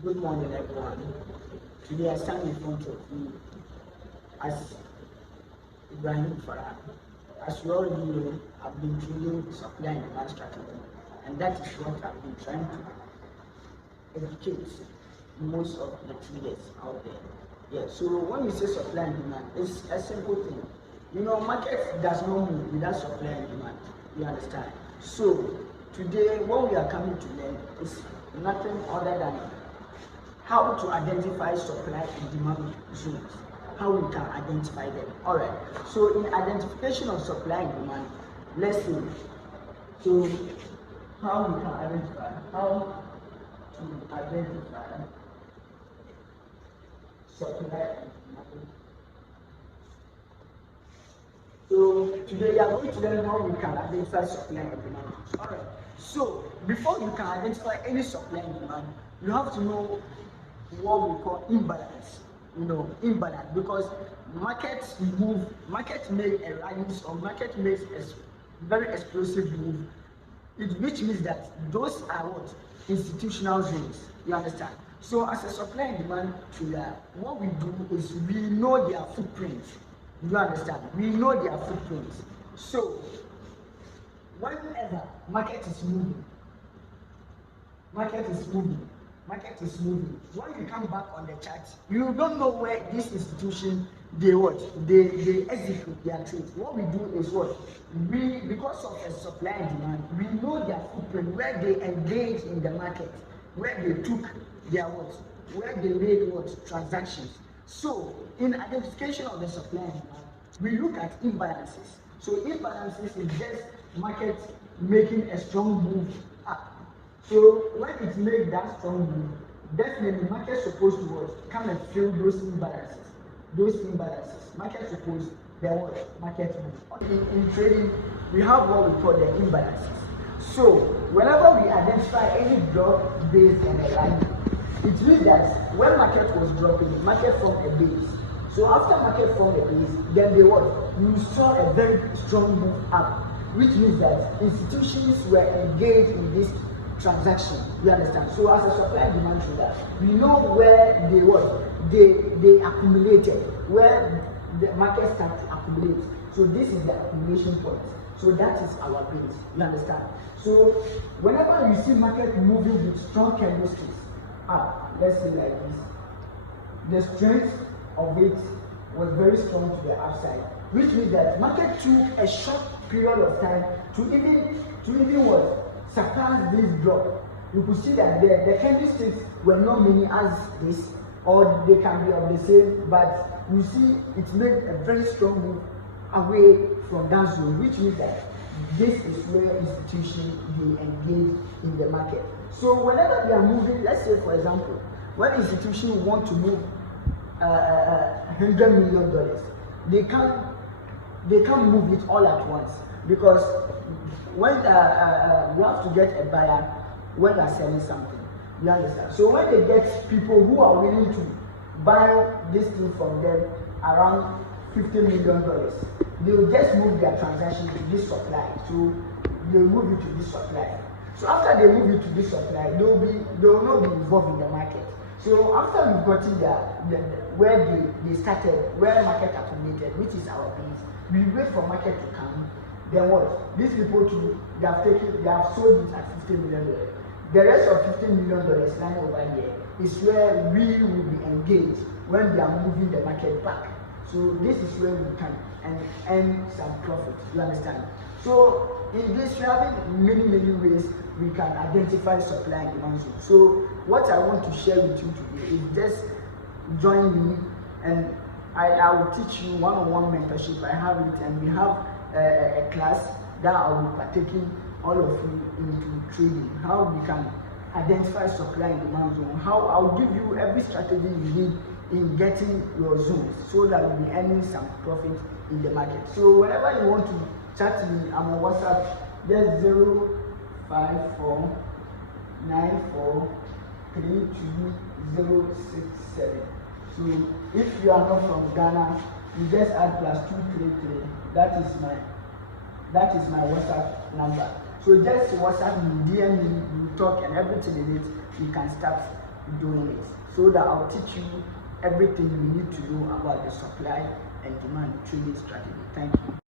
Good morning, everyone. Today I stand in front of you as Ibrahim Farah. As you already know, I've been doing supply and demand strategy, and that is what I've been trying to educate most of the traders out there. Yeah, so when you say supply and demand, it's a simple thing. You know, market does not move without supply and demand. You understand? So today, what we are coming to learn is nothing other than how to identify supply and demand zones, how we can identify them. All right, so in identification of supply and demand, let's see, so how we can identify, how to identify supply and demand. So today we are going to learn how we can identify supply and demand. All right, so before you can identify any supply and demand, you have to know what we call imbalance. You know, imbalance, because markets move, market make a rise, or market makes a very explosive move, which means that those are what institutional zones. You understand? So as a supply and demand trader, what we do is we know their footprint. You understand? We know their footprint. So whenever market is moving, market is moving, market is moving. When you come back on the chart, you don't know where this institution they what they execute their trades. What we do is what we, because of the supply and demand, we know their footprint, where they engage in the market, where they took their what, where they made what transactions. So in identification of the supply and demand, we look at imbalances. So imbalances is just market making a strong move up. So when it makes that strong move, definitely market supposed to what, come and fill those imbalances. Those imbalances. Market supposed they what, market move. In trading, we have what we call the imbalances. So whenever we identify any drop based on a rally, it means that when market was dropping, market formed a base. So after market formed a base, then they what? You saw a very strong move up, which means that institutions were engaged in this transaction. You understand? So as a supply and demand trader, we know where they what they accumulated, where the market started to accumulate. So this is the accumulation point. So that is our base. You understand? So whenever you see market moving with strong candlesticks up, let's say like this, the strength of it was very strong to the upside, which means that market took a short period of time to even what surpass this drop. You could see that the candlesticks were not many as this, or they can be of the same, but you see it made a very strong move away from that zone, which means that this is where institutions they engage in the market. So whenever they are moving, let's say for example, when institutions want to move $100 million, they can't move it all at once, because when you have to get a buyer when they are selling something. You understand? So when they get people who are willing to buy this thing from them around $50 million, they will just move their transaction to this supply. So they will move it to this supply. So after they move it to this supply, they will not be involved in the market. So after we've gotten where they started, where market accumulated, which is our base, we wait for market to come. Then what? These people they have sold it at $50 million. The rest of $15 million lying over here is where we will be engaged when they are moving the market back. So this is where we can earn some profit. You understand? So in this, we have many ways we can identify supply and demand zone. So what I want to share with you today is just join me, and I will teach you one-on-one mentorship. I have it, and we have a class that I will be partaking all of you into trading, how we can identify supply and demand zone, how I'll give you every strategy you need in getting your zones, so that you'll be earning some profit in the market. So whenever you want to chat to me, I'm on WhatsApp, just 05494320067. So if you are not from Ghana, you just add +233. That is my WhatsApp number. So just WhatsApp me, DM me, we talk, and everything in it, we can start doing it, so that I'll teach you everything you need to know about the supply and demand trading strategy. Thank you.